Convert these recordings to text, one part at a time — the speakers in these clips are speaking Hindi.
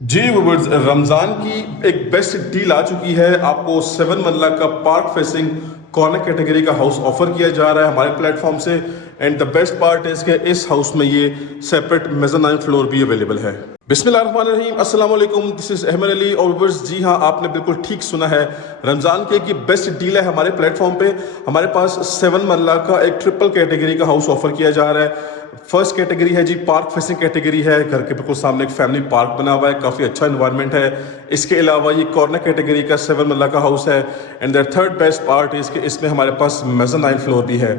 जी व्यूअर्स, रमज़ान की एक बेस्ट डील आ चुकी है। आपको 7 मरला का पार्क फेसिंग कॉर्नर कैटेगरी का हाउस ऑफर किया जा रहा है हमारे प्लेटफॉर्म से। And the best part is कि इस हाउस में ये सेपरेट मेज़ानाइन फ्लोर भी अवेलेबल है। बिस्मिल्लाहिर्रहमानिर्रहीम, अस्सलाम वालेकुम, दिस इज अहमद अली। और व्यूअर्स, जी हाँ, आपने बिल्कुल ठीक सुना है। रमज़ान के की बेस्ट डील है हमारे प्लेटफॉर्म पे। हमारे पास 7 मरला का एक ट्रिपल कैटेगरी का हाउस ऑफर किया जा रहा है। फर्स्ट कैटेगरी है जी पार्क फेसिंग कैटेगरी है। घर के बिल्कुल सामने एक फैमिली पार्क बना हुआ है, काफ़ी अच्छा इन्वायरमेंट है। इसके अलावा ये कॉर्नर कैटेगरी का 7 मरला का हाउस है। And the third best part is कि इसमें हमारे पास मेज़ानाइन फ्लोर भी है।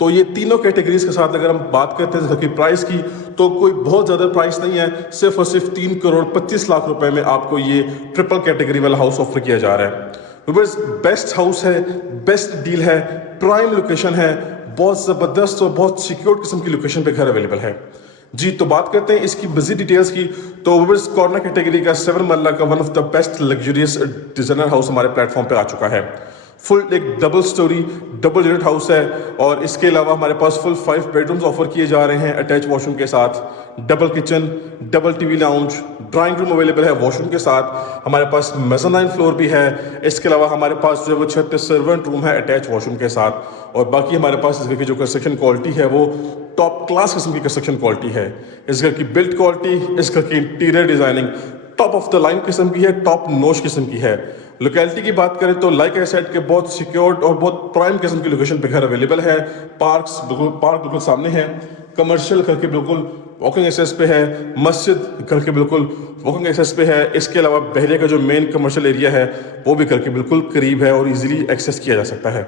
तो ये तीनों कैटेगरीज के साथ अगर हम बात करते हैं घर की प्राइस की, तो कोई बहुत ज़्यादा प्राइस नहीं है। सिर्फ और सिर्फ 3 करोड़ 25 लाख रुपए में आपको ये ट्रिपल कैटेगरी वाला हाउस ऑफर किया जा रहा है। बेस्ट हाउस है, बेस्ट डील है, प्राइम लोकेशन है, बहुत ज़बरदस्त और बहुत सिक्योर किस्म की लोकेशन पे घर अवेलेबल है। जी, तो बात करते हैं इसकी मज़ीद डिटेल्स की। तो विवर्स, कॉर्नर कैटेगरी का 7 मरला का one of the best luxurious designer house हमारे प्लेटफॉर्म पे आ चुका है। फुल एक double storey double unit house है। और इसके अलावा हमारे पास फुल 5 बेडरूम्स ऑफर किए जा रहे हैं अटैच वॉशरूम के साथ। Double kitchen, double TV lounge, drawing room available है वॉशरूम के साथ। हमारे पास मेज़ानाइन फ्लोर भी है। इसके अलावा हमारे पास जो है वो 36 सर्वेंट रूम है अटैच वॉशरूम के साथ। और बाकी हमारे पास इस घर की जो कंस्ट्रक्शन क्वालिटी है वो टॉप क्लास किस्म की कंस्ट्रक्शन क्वालिटी है। इस घर की बिल्ड क्वालिटी, इस घर की interior designing top of the line किस्म की है, टॉप नोच किस्म की है। लोकेलिटी की बात करें तो लाइक आई सेड के बहुत सिक्योर्ड और बहुत प्राइम किस्म की लोकेशन पे घर अवेलेबल है। पार्क बिल्कुल सामने है। कमर्शियल घर के बिल्कुल वॉकिंग एक्सेस पे है। मस्जिद घर के बिल्कुल वॉकिंग एक्सेस पे है। इसके अलावा बहरे का जो मेन कमर्शियल एरिया है वो भी घर के बिल्कुल करीब है और इजीली एक्सेस किया जा सकता है।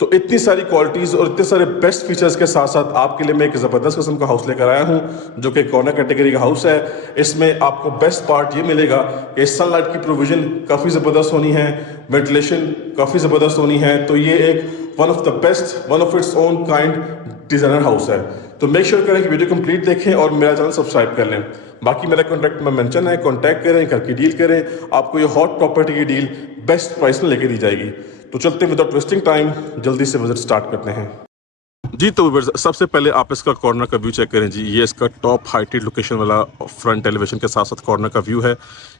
तो इतनी सारी क्वालिटीज़ और इतने सारे बेस्ट फीचर्स के साथ साथ आपके लिए मैं एक ज़बरदस्त किस्म का हाउस लेकर आया हूँ, जो कि कॉर्नर कैटेगरी का हाउस है। इसमें आपको बेस्ट पार्ट ये मिलेगा कि सनलाइट की प्रोविजन काफ़ी ज़बरदस्त होनी है, वेंटिलेशन काफ़ी ज़बरदस्त होनी है। तो ये एक one of the best, one of its own kind designer house है। तो मेक श्योर करें कि वीडियो कंप्लीट देखें और मेरा चैनल सब्सक्राइब कर लें। बाकी मेरा कॉन्टैक्ट में मेंशन है, कॉन्टैक्ट करें, घर की डील करें। आपको ये हॉट प्रॉपर्टी की डील बेस्ट प्राइस में लेके दी जाएगी। तो चलते हैं विदाउट वेस्टिंग टाइम, जल्दी से विजिट स्टार्ट करते हैं। जी, तो व्यूअर्स, सबसे पहले आप इसका कॉर्नर का व्यू चेक करें जी। ये इसका टॉप हाइटेड लोकेशन वाला फ्रंट एलिवेशन के साथ साथ कॉर्नर का व्यू है।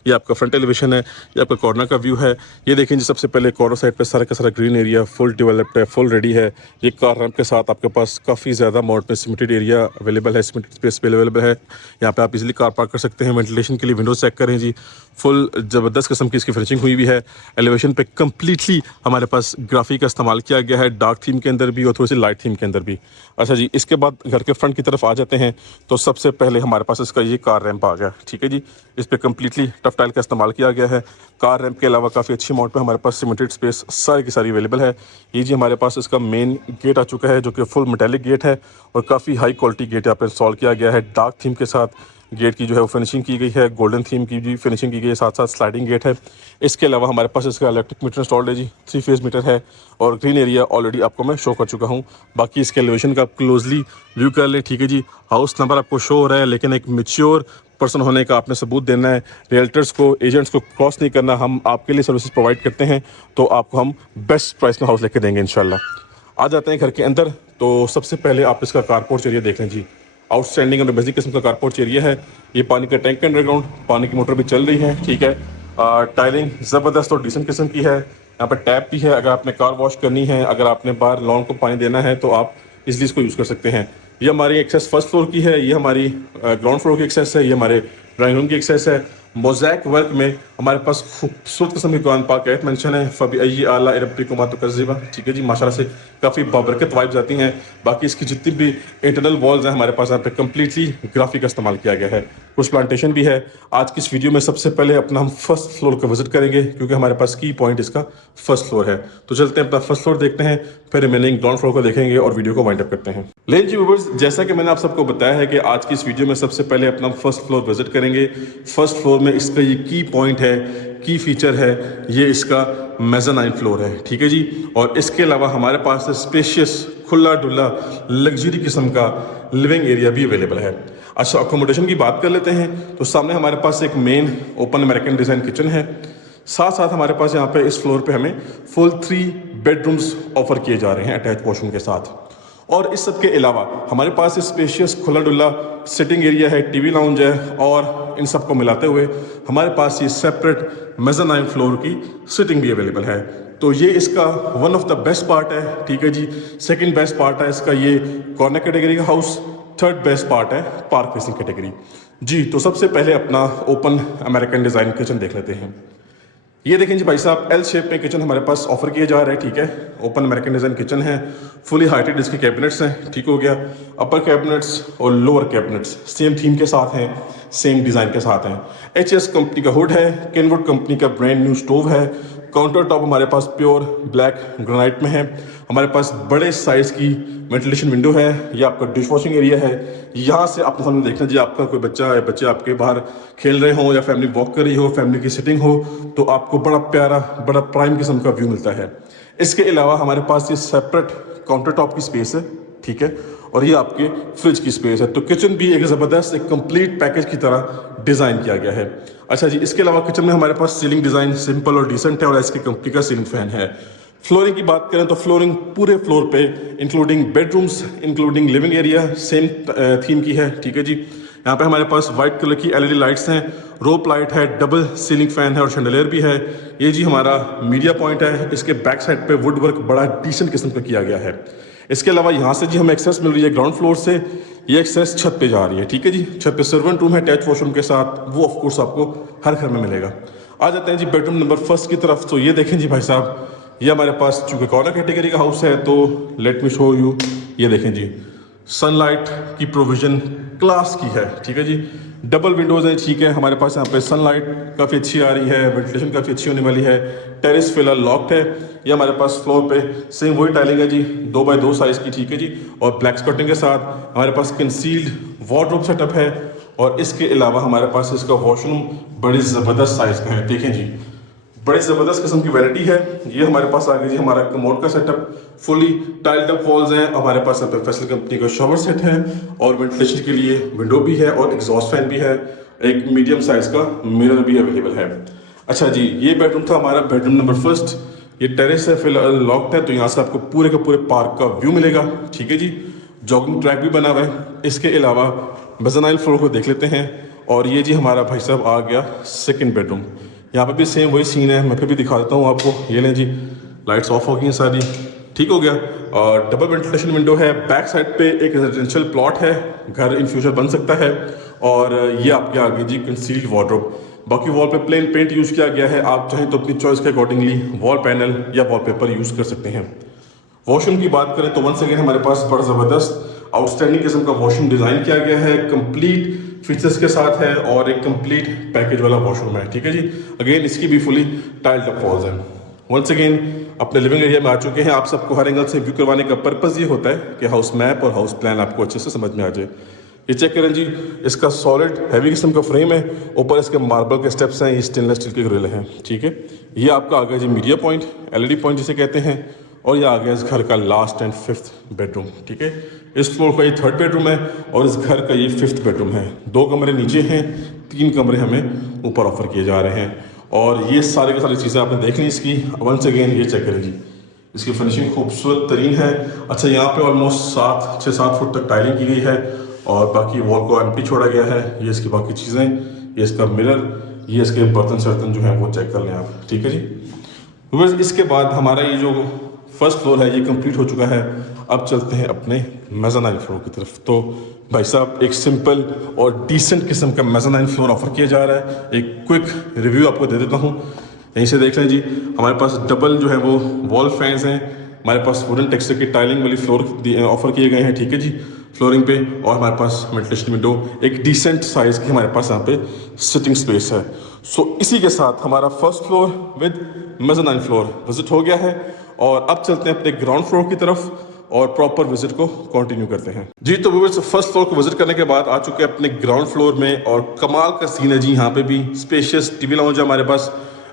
ये आपका फ्रंट एलिवेशन है, ये आपका कॉर्नर का व्यू है। ये देखें जी, सबसे पहले कॉर्नर साइड पे सारा का सारा ग्रीन एरिया फुल डेवलप्ड है, फुल रेडी है। ये कार रैंप के साथ आपके पास काफ़ी ज़्यादा अमाउंट में सीमेंटेड एरिया अवेलेबल है, सीमेंटेड स्पेस पे अवेलेबल है। यहाँ पे आप इजीली कार पार्क कर सकते हैं। वेंटिलेशन के लिए विंडोज चेक करें जी, फुल ज़बरदस्त किस्म की इसकी फिनिशिंग हुई हुई है। एलिवेशन पे कम्प्लीटली हमारे पास ग्राफिक का इस्तेमाल किया गया है, डार्क थीम के अंदर भी और थोड़ी सी लाइट थीम के अंदर भी। अच्छा जी, इसके बाद घर के फ्रंट की तरफ आ जाते हैं। तो सबसे पहले हमारे पास इसका ये कार रैंप आ गया, ठीक है जी। इस पर कम्प्लीटली टफ टाइल का इस्तेमाल किया गया है। कार रैंप के अलावा काफ़ी अच्छी अमाउंट पे हमारे पास सीमेंटेड स्पेस सारी की सारी अवेलेबल है। ये जी हमारे पास इसका मेन गेट आ चुका है, जो कि फुल मेटेलिक गेट है और काफ़ी हाई क्वालिटी गेट यहाँ पर इंस्टॉल किया गया है। डार्क थीम के साथ गेट की जो है वो फिनिशिंग की गई है, गोल्डन थीम की भी फिनिशिंग की गई है, साथ साथ स्लाइडिंग गेट है। इसके अलावा हमारे पास इसका इलेक्ट्रिक मीटर इंस्टॉल्ड है जी, 3 फेज मीटर है। और ग्रीन एरिया ऑलरेडी आपको मैं शो कर चुका हूँ। बाकी इसके एलिवेशन का आप क्लोजली व्यू कर लें, ठीक है जी। हाउस नंबर आपको शो हो रहा है, लेकिन एक मैच्योर पर्सन होने का आपने सबूत देना है। रियल्टर्स को, एजेंट्स को क्रॉस नहीं करना। हम आपके लिए सर्विसेज प्रोवाइड करते हैं, तो आपको हम बेस्ट प्राइस में हाउस लेके देंगे इंशाल्लाह। आ जाते हैं घर के अंदर। तो सबसे पहले आप इसका कारपोर्च एरिया देख लें जी। आउटस्टैंडिंग और बेसिक किस्म का कारपोर्च एरिया है। ये पानी का टैंक अंडरग्राउंड, पानी की मोटर भी चल रही है, ठीक है। टाइलिंग ज़बरदस्त और डिसेंट किस्म की है। यहाँ पर टैप भी है, अगर आपने कार वॉश करनी है, अगर आपने बाहर लॉन को पानी देना है तो आप इजली इसको यूज़ कर सकते हैं। ये हमारी एक्सेस फर्स्ट फ्लोर की है, ये हमारी ग्राउंड फ्लोर की एक्सेस है, ये हमारे ड्राइंग रूम की एक्सेस है। मोज़ैक वर्क में हमारे पास खूबसूरत किस्म की कुरान पाक आयत मेंशन है, फबी अय्यी आला रब्बिकुमा तुकज़्ज़िबा, ठीक है जी। माशाल्लाह से काफ़ी बाबरकत वाइब्स आती हैं। बाकी इसकी जितनी भी इंटरनल वॉल्स हैं हमारे पास, यहाँ पे कम्प्लीटली ग्राफिक का इस्तेमाल किया गया है। कुछ प्लांटेशन भी है। आज की इस वीडियो में सबसे पहले अपना हम फर्स्ट फ्लोर का विजिट करेंगे, क्योंकि हमारे पास की पॉइंट इसका फर्स्ट फ्लोर है। तो चलते हैं अपना फर्स्ट फ्लोर देखते हैं, फिर रिमेनिंग ग्राउंड फ्लोर को देखेंगे और वीडियो को वाइंड अप करते हैं। लेकिन जी व्यूअर्स, जैसा कि मैंने आप सबको बताया है कि आज की इस वीडियो में सबसे पहले अपना फर्स्ट फ्लोर विजिट करेंगे। फर्स्ट फ्लोर में इसका ये की पॉइंट है, की फीचर है, ये इसका मेज़ानाइन फ्लोर है, ठीक है जी। और इसके अलावा हमारे पास स्पेशियस, खुला डुला, लग्जरी किस्म का लिविंग एरिया भी अवेलेबल है। अच्छा, अकोमोडेशन की बात कर लेते हैं। तो सामने हमारे पास एक main open American design kitchen है। साथ साथ हमारे पास यहाँ पे इस फ्लोर पे हमें फुल 3 बेडरूम्स ऑफर किए जा रहे हैं अटैच वॉशरूम के साथ। और इस सब के अलावा हमारे पास स्पेशियस खुला डुला सिटिंग एरिया है, टीवी लाउंज है और इन सब को मिलाते हुए हमारे पास ये सेपरेट मेज़ानाइन फ्लोर की सिटिंग भी अवेलेबल है। तो ये इसका one of the best part है, ठीक है जी। सेकंड बेस्ट पार्ट है इसका ये कॉर्नर कैटेगरी का हाउस। थर्ड बेस्ट पार्ट है पार्क फेसिंग कैटेगरी जी। तो सबसे पहले अपना ओपन अमेरिकन डिज़ाइन किचन देख लेते हैं। ये देखें जी भाई साहब, एल शेप में किचन हमारे पास ऑफर किया जा रहा है, ठीक है। ओपन अमेरिकन डिज़ाइन किचन है, फुली हाइटेड इसके कैबिनेट्स हैं, ठीक हो गया। अपर कैबिनेट्स और लोअर कैबिनेट्स सेम थीम के साथ हैं, सेम डिज़ाइन के साथ हैं। HS कंपनी का हुड है, केनवुड कंपनी का ब्रांड न्यू स्टोव है। काउंटर टॉप हमारे पास प्योर ब्लैक ग्रेनाइट में है। हमारे पास बड़े साइज़ की वेंटिलेशन विंडो है। ये आपका डिश वॉशिंग एरिया है। यहाँ से आपने सामने देखना जी, आपका कोई बच्चा है, बच्चे आपके बाहर खेल रहे हो या फैमिली वॉक कर रही हो, फैमिली की सिटिंग हो, तो आपको बड़ा प्यारा, बड़ा प्राइम किस्म का व्यू मिलता है। इसके अलावा हमारे पास ये सेपरेट काउंटर टॉप की स्पेस है, ठीक है, और ये आपके फ्रिज की स्पेस है। तो किचन भी एक ज़बरदस्त, एक कंप्लीट पैकेज की तरह डिज़ाइन किया गया है। अच्छा जी, इसके अलावा किचन में हमारे पास सीलिंग डिज़ाइन सिंपल और डिसेंट है और इसकी कंपनी का सीलिंग फैन है। फ्लोरिंग की बात करें तो फ्लोरिंग पूरे फ्लोर पे including bedrooms, including living area same theme की है, ठीक है जी। यहाँ पे हमारे पास वाइट कलर की LED लाइट्स हैं, रोप लाइट है, डबल सीलिंग फैन है और शैंडलियर भी है। ये जी हमारा मीडिया पॉइंट है। इसके बैक साइड पे वुड वर्क बड़ा डिसेंट किस्म का किया गया है। इसके अलावा यहाँ से जी हमें एक्सेस मिल रही है ग्राउंड फ्लोर से, ये एक्सेस छत पे जा रही है, ठीक है जी। छत पे सर्वेंट रूम है अटैच वॉशरूम के साथ, वो ऑफ कोर्स आपको हर घर में मिलेगा। आ जाते हैं जी बेडरूम नंबर फर्स्ट की तरफ। तो ये देखें जी भाई साहब, ये हमारे पास चूँकि कॉर्नर कैटेगरी का हाउस है, तो लेट मी शो यू। ये देखें जी, सनलाइट की प्रोविजन क्लास की है, ठीक है जी। डबल विंडोज़ है, ठीक है। हमारे पास यहाँ पे सनलाइट काफ़ी अच्छी आ रही है, वेंटिलेशन काफ़ी अच्छी होने वाली है। टेरेस फिलहाल लॉक्ड है। ये हमारे पास फ्लोर पे सेम वही टाइलिंग है जी, 2x2 साइज़ की, ठीक है जी, और ब्लैक स्कर्टिंग के साथ। हमारे पास कंसील्ड वार्डरोब सेटअप है और इसके अलावा हमारे पास इसका वॉशरूम बड़ी ज़बरदस्त साइज़ का है, देखें जी, बड़ी ज़बरदस्त किस्म की वैरायटी है। ये हमारे पास आ गई जी हमारा कमोड का setup, fully tiled up walls हैं। हमारे पास यहाँ पे फेसल कंपनी का शॉवर सेट है और वेंटिलेशन के लिए विंडो भी है और एग्जॉस्ट फैन भी है। एक मीडियम साइज का मिरर भी अवेलेबल है। अच्छा जी, ये बेडरूम था हमारा बेडरूम नंबर फर्स्ट। ये टेरेस है, फिलहाल लॉक्ड है, तो यहाँ से आपको पूरे का पूरे पार्क का व्यू मिलेगा, ठीक है जी। जॉगिंग ट्रैक भी बना हुआ है। इसके अलावा मेज़ानाइन फ्लोर को देख लेते हैं। और ये जी हमारा भाई साहब आ गया सेकंड बेडरूम। यहाँ पे भी सेम वही सीन है, मैं फिर भी दिखा देता हूँ आपको। ये लें जी, लाइट्स ऑफ हो गई हैं सारी, ठीक हो गया। और डबल वेंटिलेशन विंडो है। बैक साइड पे एक रेजिडेंशियल प्लॉट है, घर इन फ्यूचर बन सकता है। और ये आपके आगे जी कंसील्ड वार्डरोब। बाकी वॉल पे प्लेन पेंट यूज़ किया गया है, आप चाहें तो अपनी चॉइस के अकॉर्डिंगली वॉल पैनल या वॉलपेपर यूज़ कर सकते हैं। वॉशरूम की बात करें तो वंस अगेन हमारे पास बड़ा ज़बरदस्त आउटस्टैंडिंग किस्म का वॉशरूम डिज़ाइन किया गया है, कंप्लीट फीचर्स के साथ है और एक कंप्लीट पैकेज वाला वॉशरूम है, ठीक है जी। अगेन इसकी भी फुली टाइल्ड अप वॉल्स हैं। वंस अगेन अपने लिविंग एरिया में आ चुके हैं। आप सबको हर एंगल से व्यू करवाने का पर्पज़ ये होता है कि हाउस मैप और हाउस प्लान आपको अच्छे से समझ में आ जाए। ये चेक करें जी, इसका सॉलिड हैवी किस्म का फ्रेम है, ऊपर इसके मार्बल के स्टेप्स हैं, ये स्टेनलेस स्टील के ग्रिल हैं, ठीक है। ये आपका आ गया जी मीडिया पॉइंट, LED पॉइंट जिसे कहते हैं। और ये आ गया इस घर का लास्ट एंड फिफ्थ बेडरूम, ठीक है। इस फ्लोर का ये थर्ड बेडरूम है और इस घर का ये फिफ्थ बेडरूम है। 2 कमरे नीचे हैं, 3 कमरे हमें ऊपर ऑफर किए जा रहे हैं। और ये सारे की सारी चीज़ें आपने देख ली इसकी। वंस अगेन ये चेक करें जी, इसकी फिनिशिंग खूबसूरत तरीन है। अच्छा, यहाँ पे ऑलमोस्ट 6-7 फुट तक टाइलिंग की गई है और बाकी वॉल को एम्प्टी छोड़ा गया है। ये इसकी बाकी चीज़ें, ये इसका मिरर, ये इसके बर्तन सर्तन जो हैं वो चेक कर लें आप, ठीक है जी। बस इसके बाद हमारा ये जो फर्स्ट फ्लोर है ये कंप्लीट हो चुका है। अब चलते हैं अपने मेज़ानाइन फ्लोर की तरफ। तो भाई साहब, एक सिंपल और डिसेंट किस्म का मेज़ानाइन फ्लोर ऑफर किया जा रहा है। एक क्विक रिव्यू आपको दे देता हूँ, यहीं से देख लें जी। हमारे पास डबल जो है वो वॉल फैंस हैं। हमारे पास वुडन टेक्सचर की टाइलिंग वाली फ्लोर ऑफर किए गए हैं, ठीक है जी, फ्लोरिंग पे। और हमारे पास वेंटिलेशन विंडो, एक डिसेंट साइज़ की हमारे पास यहाँ पे सिटिंग स्पेस है। सो इसी के साथ हमारा first floor with mezzanine floor visit हो गया है। और अब चलते हैं अपने ग्राउंड फ्लोर की तरफ और प्रॉपर विजिट को कंटिन्यू करते हैं जी। तो व्यूअर्स, फर्स्ट फ्लोर को विजिट करने के बाद आ चुके हैं अपने ग्राउंड फ्लोर में और कमाल का सीन है जी। यहाँ पे भी स्पेशियस टीवी लाउंज है हमारे पास।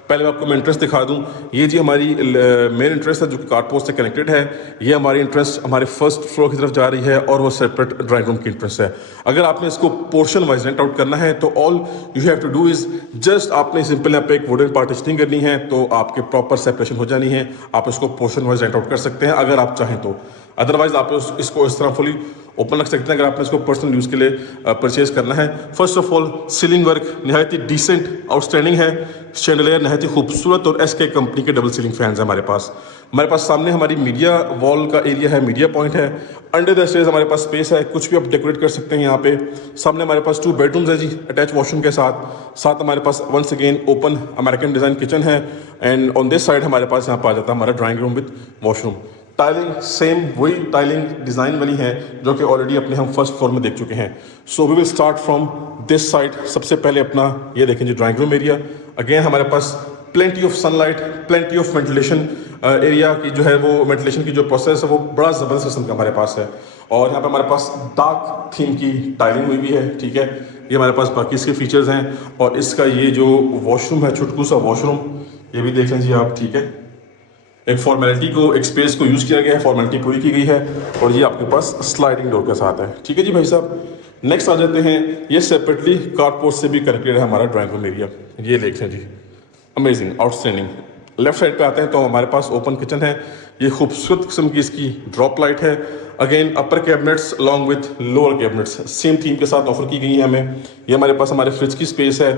पहले आपको मैं इंट्रेंस दिखा दूं, ये जी हमारी मेन इंट्रेंस है जो कि कार्ड पोस्ट से कनेक्टेड है। ये हमारी इंट्रेंस हमारे फर्स्ट फ्लोर की तरफ जा रही है और वो सेपरेट ड्राइंग रूम की इंट्रेंस है। अगर आपने इसको पोर्शन वाइज रेंट आउट करना है तो all you have to do is just आपने सिंपल यहाँ पे एक वुडन पार्टीशनिंग करनी है, तो आपके प्रॉपर सेपरेशन हो जानी है। आप इसको पोर्शन वाइज रेंट आउट कर सकते हैं अगर आप चाहें तो। अदरवाइज आप इसको इस तरह फुली ओपन रख सकते हैं अगर आपने इसको पर्सनल यूज़ के लिए परचेज करना है। First of all ceiling work नहायत ही डिसेंट आउटस्टैंडिंग है, शैंडलियर नहायत ही खूबसूरत और एसके कंपनी के डबल सीलिंग फैंस हैं हमारे पास सामने हमारी मीडिया वॉल का एरिया है, मीडिया पॉइंट है। अंडर द स्टेयर्स हमारे पास स्पेस है, कुछ भी आप डेकोरेट कर सकते हैं यहाँ पे। सामने हमारे पास 2 बेडरूम्स है जी, अटैच वॉशरूम के साथ हमारे पास once again open American design kitchen है। एंड ऑन दिस साइड हमारे पास यहाँ पर आ जाता है हमारा drawing room with washroom. Tiling same वही टाइलिंग डिज़ाइन वाली है जो कि ऑलरेडी अपने हम फर्स्ट फ्लोर में देख चुके हैं। So we will start from this side. सबसे पहले अपना ये देखें जी ड्राइंग रूम एरिया। अगेन हमारे पास plenty of sunlight, plenty of ventilation area की जो है वो वेंटिलेशन की जो प्रोसेस है वो बड़ा ज़बरदस्त किस्म का हमारे पास है। और यहाँ पे हमारे पास डार्क थीम की टाइलिंग हुई भी है, ठीक है। ये हमारे पास बाकी इसके फीचर्स हैं। और इसका ये जो वॉशरूम है, छुटकू सा वॉशरूम, ये भी देख लें जी आप, ठीक है। एक फॉर्मेलिटी को, एक स्पेस को यूज़ किया गया है, फॉर्मेलिटी पूरी की गई है। और ये आपके पास स्लाइडिंग डोर के साथ है, ठीक है जी भाई साहब। नेक्स्ट आ जाते हैं, ये सेपरेटली कारपोर्ट से भी कनेक्टेड है हमारा ड्राइंग रूम एरिया। ये देख लें जी, अमेजिंग आउटस्टैंडिंग। लेफ्ट साइड पे आते हैं तो हमारे पास ओपन किचन है। ये खूबसूरत किस्म की इसकी ड्रॉप लाइट है। Again upper cabinets along with lower cabinets same theme के साथ ऑफर की गई है हमें। ये हमारे पास हमारे फ्रिज की स्पेस है,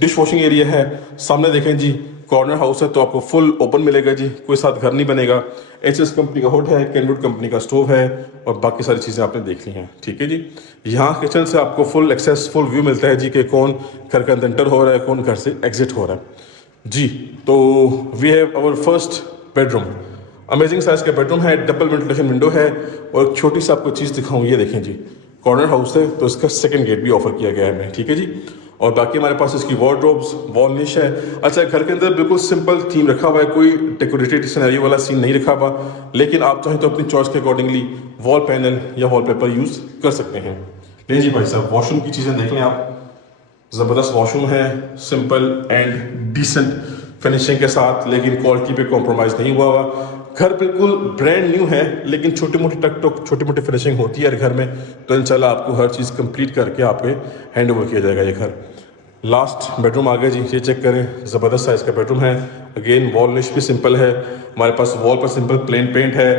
डिश वॉशिंग एरिया है। सामने देखें जी कॉर्नर हाउस है तो आपको फुल ओपन मिलेगा जी, कोई साथ घर नहीं बनेगा। एचएस कंपनी का हुड है, कैनवुड कंपनी का स्टोव है और बाकी सारी चीज़ें आपने देख ली हैं, ठीक है जी। यहाँ किचन से आपको फुल एक्सेस, फुल व्यू मिलता है जी कि कौन घर के अंदर एंटर हो रहा है, कौन घर से एग्जिट हो रहा है जी। तो we have our first bedroom. Amazing size का बेडरूम है, डबल वेंटिलेशन विंडो है। और एक छोटी सी आपको चीज़ दिखाऊं, ये देखें जी, कॉर्नर हाउस है तो इसका सेकंड गेट भी ऑफर किया गया है हमें, ठीक है जी। और बाकी हमारे पास इसकी वार्डरोब्स, वॉल निश है। अच्छा, घर के अंदर बिल्कुल सिंपल थीम रखा हुआ है, कोई डेकोरेटेड सिनेरियो वाला सीन नहीं रखा हुआ, लेकिन आप चाहें तो अपनी चॉइस के अकॉर्डिंगली वॉल पैनल या वॉलपेपर यूज़ कर सकते हैं। ले जी भाई साहब, वॉशरूम की चीज़ें देख लें आप, ज़बरदस्त वॉशरूम है, सिंपल एंड डिसेंट फिनिशिंग के साथ, लेकिन क्वालिटी पे कॉम्प्रोमाइज़ नहीं हुआ हुआ। घर बिल्कुल ब्रांड न्यू है, लेकिन छोटी मोटी टक टक छोटी मोटी फिनिशिंग होती है घर में, तो इंशाल्लाह आपको हर चीज़ कंप्लीट करके आपके हैंड ओवर किया जाएगा ये घर। लास्ट बेडरूम आ गया जी, ये चेक करें, ज़बरदस्त साइज़ का बेडरूम है। अगेन वॉल निश भी सिंपल है, हमारे पास वॉल पर सिंपल प्लेन पेंट है।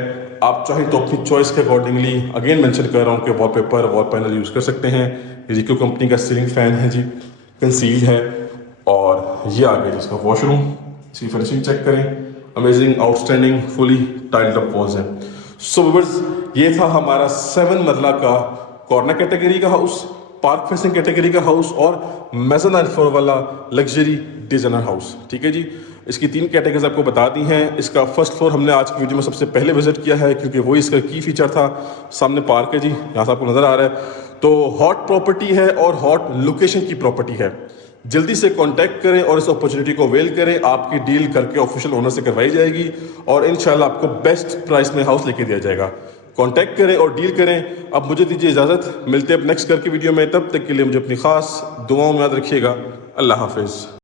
आप चाहें तो अपनी चॉइस के अकॉर्डिंगली, अगेन मेंशन कर रहा हूँ कि वॉलपेपर, वॉल पैनल यूज़ कर सकते हैं। रिको कंपनी का सीलिंग फैन है जी, कंसील्ड है। और ये आ गया जी इसका वॉशरूम, इसकी फिनिशिंग चेक करें, amazing outstanding fully tiled up walls हैं। सो व्यूअर्स, ये था हमारा 7 मरला का कॉर्नर कैटेगरी का हाउस, पार्क फेसिंग कैटेगरी का हाउस और मेज़ोनाइन फ्लोर वाला लग्जरी डिजाइनर हाउस, ठीक है जी। इसकी 3 कैटेगरीज आपको बता दी हैं। इसका फर्स्ट फ्लोर हमने आज की वीडियो में सबसे पहले विजिट किया है क्योंकि वही इसका की फीचर था। सामने पार्क है जी, यहाँ से आपको नज़र आ रहा है। तो हॉट प्रॉपर्टी है और हॉट लोकेशन की प्रॉपर्टी है। जल्दी से कांटेक्ट करें और इस अपॉर्चुनिटी को अवेल करें। आपकी डील करके ऑफिशियल ओनर से करवाई जाएगी और इंशाल्लाह आपको बेस्ट प्राइस में हाउस लेके दिया जाएगा। कांटेक्ट करें और डील करें। अब मुझे दीजिए इजाज़त, मिलते हैं अब नेक्स्ट कर की वीडियो में। तब तक के लिए मुझे अपनी खास दुआओं में याद रखिएगा। अल्लाह हाफिज़।